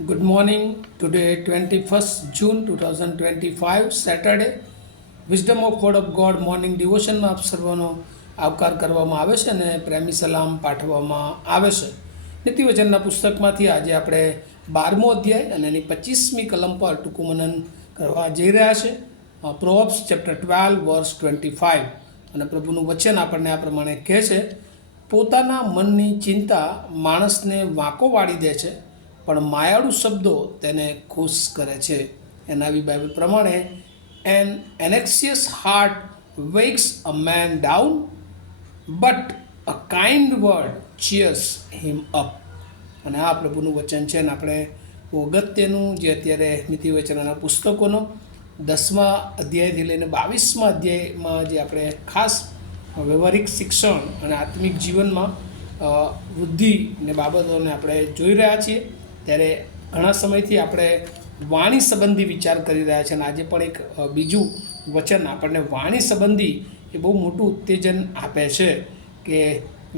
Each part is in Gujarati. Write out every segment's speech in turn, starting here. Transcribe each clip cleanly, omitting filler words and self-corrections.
Good morning. Today, 21st June 2025, Saturday. Wisdom of word of God morning ડિવોશનમાં આપ સર્વનો આવકાર કરવામાં આવે છે અને પ્રેમી સલામ પાઠવવામાં આવે છે. નીતિવચનના પુસ્તકમાંથી આજે આપણે 12મો અધ્યાય અને એની 25મી કલમ પર ટૂંકું મનન કરવા જઈ રહ્યા છે. પ્રોવર્બ્સ ચેપ્ટર 12 વર્સ 25. અને પ્રભુનું વચન આપણને આ પ્રમાણે કહે છે, પોતાના મનની ચિંતા માણસને વાંકો વાળી દે છે, પણ માયાળુ શબ્દો તેને ખુશ કરે છે. એના આવી બાઇબલ પ્રમાણે an anxious heart weighs a man down, but a kind word cheers him up. અને આ પ્રભુનું વચન છે. ને આપણે અગત્યનું જે અત્યારે નીતિવચનના પુસ્તકોનો 10મા અધ્યાયથી લઈને 22મા અધ્યાયમાં જે આપણે ખાસ વ્યવહારિક શિક્ષણ અને આત્મિક જીવનમાં વૃદ્ધિને બાબતોને આપણે જોઈ રહ્યા છીએ, ત્યારે ઘણા સમયથી આપણે વાણી સંબંધી વિચાર કરી રહ્યા છે. અને આજે પણ એક બીજું વચન આપણને વાણી સંબંધી એ બહુ મોટું ઉત્તેજન આપે છે. કે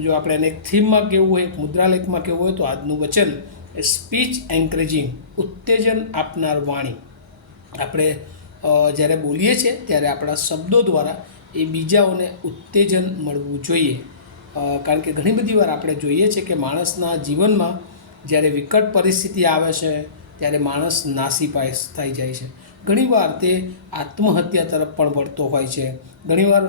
જો આપણે એને એક થીમમાં કહેવું હોય, એક મુદ્રાલેખમાં કહેવું હોય, તો આજનું વચન એ સ્પીચ એન્કરેજિંગ, ઉત્તેજન આપનાર વાણી. આપણે જ્યારે બોલીએ છીએ ત્યારે આપણા શબ્દો દ્વારા એ બીજાઓને ઉત્તેજન મળવું જોઈએ. કારણ કે ઘણી બધી વાર આપણે જોઈએ છીએ કે માણસના જીવનમાં જ્યારે વિકટ પરિસ્થિતિ આવે છે ત્યારે માણસ નાસીપાસ થઈ જાય છે. ઘણીવાર તે આત્મહત્યા તરફ પણ વળતો હોય છે. ઘણીવાર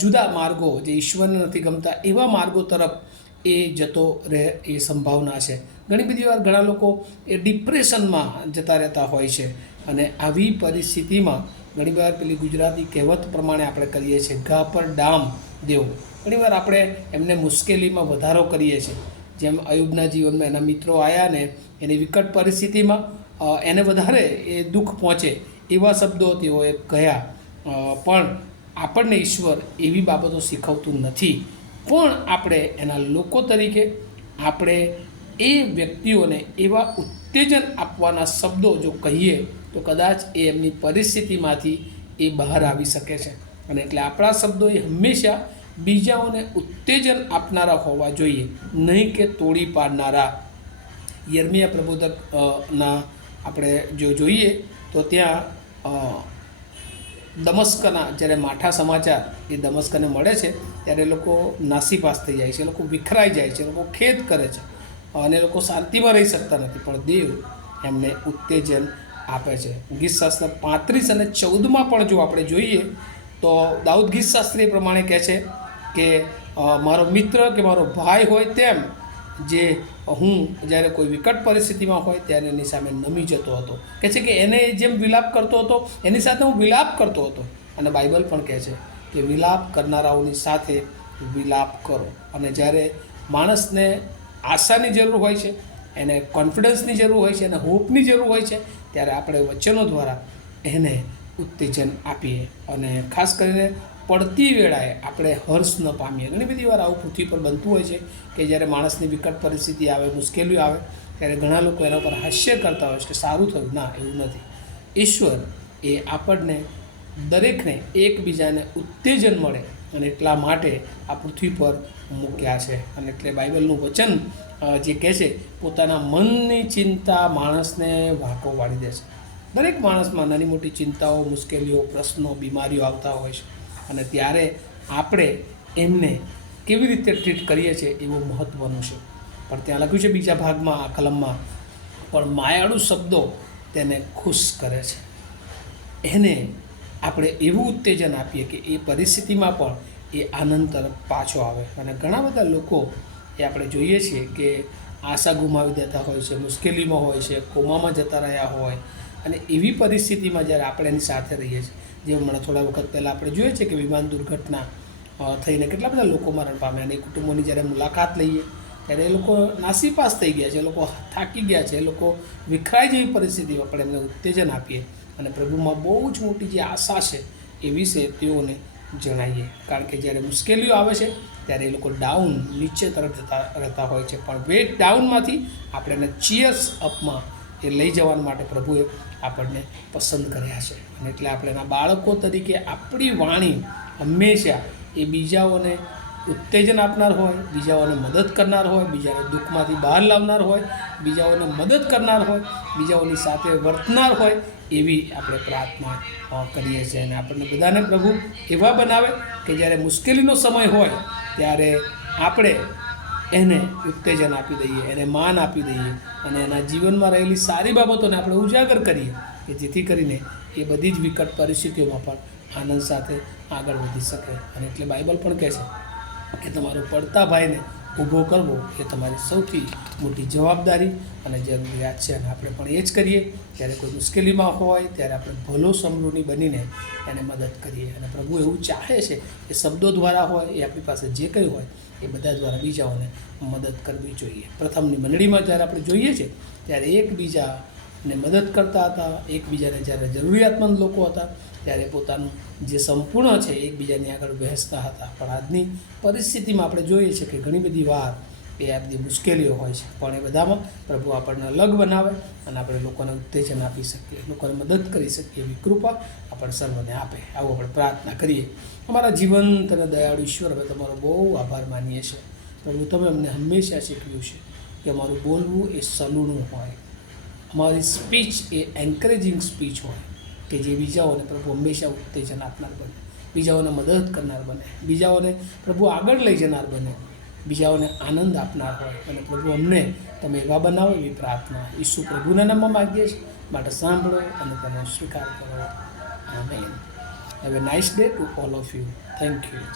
જુદા માર્ગો જે ઈશ્વરને નથી ગમતા એવા માર્ગો તરફ એ જતો રહે એ સંભાવના છે. ઘણી બધી વાર ઘણા લોકો એ ડિપ્રેશનમાં જતા રહેતા હોય છે. અને આવી પરિસ્થિતિમાં ઘણીવાર પેલી ગુજરાતી કહેવત પ્રમાણે આપણે કરીએ છીએ, ઘા પર ડામ દેવું. ઘણીવાર આપણે એમને મુશ્કેલીમાં વધારો કરીએ છીએ. જેમ અયુબના જીવનમાં એના મિત્રો આવ્યા ને એની વિકટ પરિસ્થિતિમાં એને વધારે એ દુઃખ પહોંચે એવા શબ્દો તેઓએ કહ્યા. પણ આપણને ઈશ્વર એવી બાબતો શીખવતું નથી. પણ આપણે એના લોકો તરીકે આપણે એ વ્યક્તિઓને એવા ઉત્તેજન આપવાના શબ્દો જો કહીએ તો કદાચ એ એમની પરિસ્થિતિમાંથી એ બહાર આવી શકે છે. અને એટલે આપણા શબ્દો એ હંમેશા બીજાઓને ઉત્તેજન આપનારા હોવા જોઈએ, નહીં કે તોડી પાડનારા. યર્મિયા પ્રબોધકના આપણે જો જોઈએ તો ત્યાં દમસ્કના જ્યારે માઠા સમાચાર એ દમસ્કને મળે છે ત્યારે લોકો નાસીપાસ થઈ જાય છે, લોકો વિખરાઈ જાય છે, લોકો ખેદ કરે છે અને લોકો શાંતિમાં રહી શકતા નથી. પણ દેવ એમને ઉત્તેજન આપે છે. ગીતશાસ્ત્ર 35 અને 14માં પણ જો આપણે જોઈએ તો દાઉદ ગીતશાસ્ત્રી પ્રમાણે કહે છે કે મારો મિત્ર કે મારો ભાઈ હોય તેમ જે હું જ્યારે કોઈ વિકટ પરિસ્થિતિમાં હોય ત્યારે એની સામે નમી જતો હતો. કહે છે કે એને જેમ વિલાપ કરતો હતો એની સાથે હું વિલાપ કરતો હતો. અને બાઇબલ પણ કહે છે કે વિલાપ કરનારાઓની સાથે વિલાપ કરો. અને જ્યારે માણસને આશાની જરૂર હોય છે, એને કોન્ફિડન્સની જરૂર હોય છે, એને હોપની જરૂર હોય છે, ત્યારે આપણે વચનો દ્વારા એને ઉત્તેજન આપીએ. અને ખાસ કરીને પડતી વેળાએ આપણે હર્ષ ન પામીએ. ઘણી બધી વાર આવું પૃથ્વી પર બનતું હોય છે કે જ્યારે માણસની વિકટ પરિસ્થિતિ આવે, મુશ્કેલીઓ આવે, ત્યારે ઘણા લોકો એના પર હાસ્ય કરતા હોય છે કે સારું થયું. ના, એવું નથી. ઈશ્વર એ આપણને દરેકને એકબીજાને ઉત્તેજન મળે અને એટલા માટે આ પૃથ્વી પર મૂક્યા છે. અને એટલે બાઇબલનું વચન જે કહે છે, પોતાના મનની ચિંતા માણસને વાંકો વાળી દે છે. દરેક માણસમાં નાની મોટી ચિંતાઓ, મુશ્કેલીઓ, પ્રશ્નો, બીમારીઓ આવતા હોય છે. અને ત્યારે આપણે એમને કેવી રીતે ટ્રીટ કરીએ છીએ એ બહુ મહત્ત્વનું છે. પણ ત્યાં લખ્યું છે બીજા ભાગમાં આ કલમમાં, પણ માયાળુ શબ્દો તેને ખુશ કરે છે. એને આપણે એવું ઉત્તેજન આપીએ કે એ પરિસ્થિતિમાં પણ એ આનંદ તરફ પાછો આવે. અને ઘણા બધા લોકો એ આપણે જોઈએ છીએ કે આશા ગુમાવી દેતા હોય છે, મુશ્કેલીમાં હોય છે, કોમામાં જતા રહ્યા હોય. અને એવી પરિસ્થિતિમાં જ્યારે આપણે એની સાથે રહીએ છીએ, જે હમણાં થોડા વખત પહેલાં આપણે જોઈએ છીએ કે વિમાન દુર્ઘટના થઈને કેટલા બધા લોકો મરણ પામ્યા. અને એ કુટુંબોની જ્યારે મુલાકાત લઈએ ત્યારે એ લોકો નાસીપાસ થઈ ગયા છે, એ લોકો થાકી ગયા છે, એ લોકો વિખરાઈ જેવી પરિસ્થિતિમાં પણ એમને ઉત્તેજન આપીએ અને પ્રભુમાં બહુ જ મોટી જે આશા છે એ વિશે તેઓને જણાવીએ. કારણ કે જ્યારે મુશ્કેલીઓ આવે છે ત્યારે એ લોકો ડાઉન, નીચે તરફ જતા રહેતા હોય છે. પણ વેટ ડાઉનમાંથી આપણે એને ચીયર્સ અપમાં એ લઈ જવા માટે પ્રભુએ આપણને પસંદ કર્યા છે. અને એટલે આપણે એના બાળકો તરીકે આપણી વાણી હંમેશા એ બીજાઓને ઉત્તેજન આપનાર હોય, બીજાઓને મદદ કરનાર હોય, બીજાને દુઃખમાંથી બહાર લાવનાર હોય, બીજાઓને મદદ કરનાર હોય, બીજાઓની સાથે વર્તનાર હોય, એવી આપણે પ્રાર્થના કરીએ છીએ. અને આપણને બધાને પ્રભુ એવા બનાવે કે જ્યારે મુશ્કેલીનો સમય હોય ત્યારે આપણે એને ઉત્તેજન આપી દઈએ, એને માન આપી દઈએ અને એના જીવનમાં રહેલી સારી બાબતોને આપણે ઉજાગર કરીએ કે જેથી કરીને એ બધી જ વિકટ પરિસ્થિતિઓમાં પણ આનંદ સાથે આગળ વધી શકે. અને એટલે બાઇબલ પણ કહે છે કે તમારો પડતા ભાઈને ઊભો કરવો એ તમારી સૌથી મોટી જવાબદારી અને જરૂરિયાત છે. અને આપણે પણ એ જ કરીએ. જ્યારે કોઈ મુશ્કેલીમાં હોય ત્યારે આપણે ભલો સમૃદ્ધિ બનીને એને મદદ કરીએ. અને પ્રભુ એવું ચાહે છે કે શબ્દો દ્વારા હોય એ આપણી પાસે જે કંઈ હોય એ બધા દ્વારા બીજાઓને મદદ કરવી જોઈએ. પ્રથમની મંડળીમાં જ્યારે આપણે જોઈએ છીએ ત્યારે એકબીજાને મદદ કરતા હતા, એકબીજાને જ્યારે જરૂરિયાતમંદ લોકો હતા ત્યારે પોતાનું જે સંપૂર્ણ છે એકબીજાની આગળ વહેંચતા હતા. પણ આજની પરિસ્થિતિમાં આપણે જોઈએ છીએ કે ઘણી બધી વાર એ આ બધી મુશ્કેલીઓ હોય છે, પણ એ બધામાં પ્રભુ આપણને અલગ બનાવે અને આપણે લોકોને ઉત્તેજન આપી શકીએ, લોકોને મદદ કરી શકીએ એવી કૃપા આપણે સર્વને આપે. આવું આપણે પ્રાર્થના કરીએ. અમારા જીવંત અને દયાળુ ઈશ્વર, અમે તમારો બહુ આભાર માનીએ છીએ. પ્રભુ, તમે અમને હંમેશા શીખવ્યું છે કે અમારું બોલવું એ સલૂણું હોય, અમારી સ્પીચ એ એન્કરેજિંગ સ્પીચ હોય કે જે બીજાઓને પ્રભુ હંમેશા ઉત્તેજન આપનાર બને, બીજાઓને મદદ કરનાર બને, બીજાઓને પ્રભુ આગળ લઈ જનાર બને, બીજાઓને આનંદ આપનાર હોય. અને પ્રભુ અમને તમે એવા બનાવો એવી પ્રાર્થના ઈસુ પ્રભુના નામમાં માગીએ છીએ. માટે સાંભળો અને તેનો સ્વીકાર કરો. Amen. Have a nice day to all of you. Thank you.